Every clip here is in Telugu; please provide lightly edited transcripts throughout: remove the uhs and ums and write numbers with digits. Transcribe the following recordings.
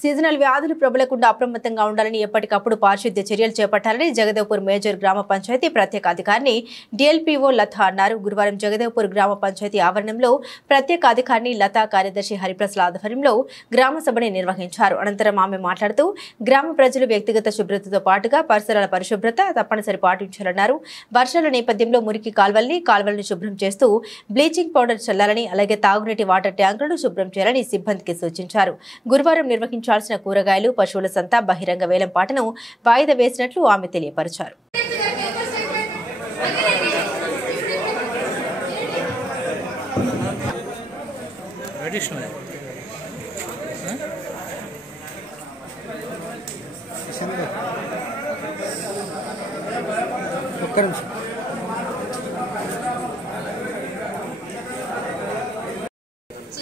సీజనల్ వ్యాధులు ప్రబలకుండా అప్రమత్తంగా ఉండాలని ఎప్పటికప్పుడు పారిశుద్ధ్య చర్యలు చేపట్టాలని జగదేవ్పూర్ మేజర్ గ్రామ పంచాయతీ ప్రత్యేక అధికారిని డిఎల్పీఓ లత అన్నారు. గురువారం జగదేవ్పూర్ గ్రామ పంచాయతీ ఆవరణంలో ప్రత్యేక అధికారిని లత కార్యదర్శి హరిప్రసాద్ ఆధ్వర్యంలో గ్రామ సభని నిర్వహించారు. అనంతరం ఆమె మాట్లాడుతూ గ్రామ ప్రజలు వ్యక్తిగత శుభ్రతతో పాటుగా పరిసరాల పరిశుభ్రత తప్పనిసరి పాటించాలన్నారు. వర్షాల నేపథ్యంలో మురికి కాల్వలను శుభ్రం చేస్తూ బ్లీచింగ్ పౌడర్ చల్లాలని, అలాగే తాగునీటి వాటర్ ట్యాంకులను శుభ్రం చేయాలని సిబ్బందికి సూచించారు. గురువారం నిర్వహించాల్సిన కూరగాయలు, పశువుల సంత, బహిరంగ వేలం పాటను వాయిదా వేసినట్లు ఆమె తెలియపరిచారు.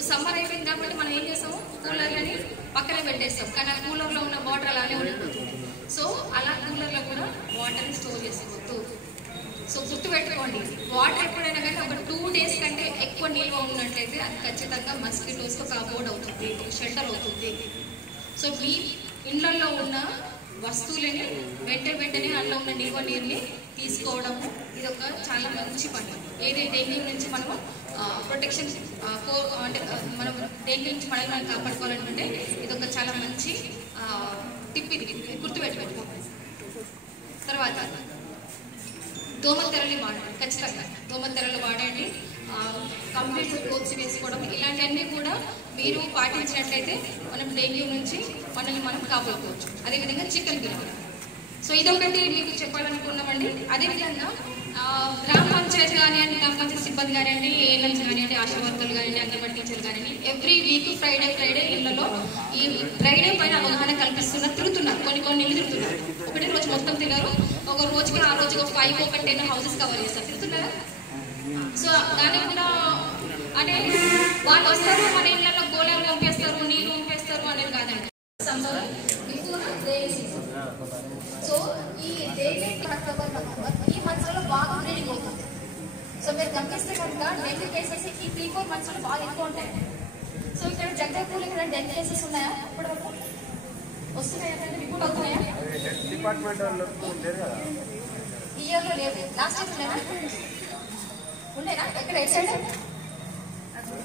సమ్మర్ అయిపోయింది కాబట్టి మనం ఏం చేస్తాము, కూలర్లని పక్కన పెట్టేస్తాం. కానీ ఆ కూలర్లో ఉన్న వాటర్ అలానే ఉండిపోతుంది. సో అలా కూలర్లో కూడా వాటర్ని స్టోర్ చేసుకోవద్దు. సో గుర్తుపెట్టుకోండి, వాటర్ ఎప్పుడైనా కానీ ఒక 2 days కంటే ఎక్కువ నిల్వ ఉన్నట్లయితే అది ఖచ్చితంగా మస్కిటోస్తో ఒక అబోర్డ్ అవుతుంది, ఒక షెల్టర్ అవుతుంది. సో మీ ఇళ్లలో ఉన్న వస్తువులని వెంటనే అందులో ఉన్న నిల్వ నీరుని తీసుకోవడము ఇది ఒక చాలా మంచి పని. ఏది డెంగ్యూ నుంచి మనము ప్రొటెక్షన్ అంటే మనం డెంగ్యూ నుంచి మనల్ని కాపాడుకోవాలనుకుంటే ఇది ఒక చాలా మంచి టిప్. ఇది గుర్తుపెట్టుకోండి. తర్వాత దోమతెరలు వాడండి, ఖచ్చితంగా దోమతెరలు వాడండి. కంప్లీట్ క్లోత్స్ వేసుకోవడం ఇలాంటివన్నీ కూడా మీరు పాటించినట్లయితే మనం డెంగ్యూ నుంచి మనల్ని మనం కాపాడుకోవచ్చు. అదేవిధంగా చికెన్ గురించి సో ఇదొకటి మీకు చెప్పాలనుకున్నామండి. అదేవిధంగా గ్రామ పంచాయతీ కానివ్వండి, గ్రామ పంచాయతీ సిబ్బంది కానివ్వండి, ఏఎన్ఎంస్ కానివ్వండి, ఆశా వర్కర్లు కానివ్వండి, అంగన్వాడీ టీచర్లు కానివ్వండి, ఎవ్రీ వీక్ ఫ్రైడే ఇళ్లలో ఈ ఫ్రైడే పైన అవగాహన తిరుగుతున్నారు. కొన్ని ఇల్లు తిరుగుతున్నారు. ఒకటి రోజు మొత్తం తిన్నారు, ఒక రోజుకి ఆ రోజు 5 or 10 houses కవర్ చేస్తారు. తిరుగుతున్నారా? సో దానికి కూడా అంటే వాళ్ళు వస్తారు, మన ఇళ్లలో గోళాలు పంపేస్తారు, నీళ్ళు పంపేస్తారు అనేది కాదండి. సో ఈ అక్టోబర్ ఈ మంత్స్లో బాగా బ్లీడింగ్ అవుతుంది. సో మీరు గమనిస్తే కనుక డెంగ్యూ కేసెస్ ఈ 3-4 months బాగా ఎక్కువ ఉంటాయి. సో ఇక్కడ జగదేవ్పూర్లో ఇక్కడ డెంగ్యూ కేసెస్ ఉన్నాయా? ఇప్పుడు వస్తున్నాయా? రిపోర్ట్ అవుతున్నాయా? ఈ ఇయర్లో లేదు, లాస్ట్ ఇయర్ ఉండేనా? ఎక్కడ ఎట్ సైడ్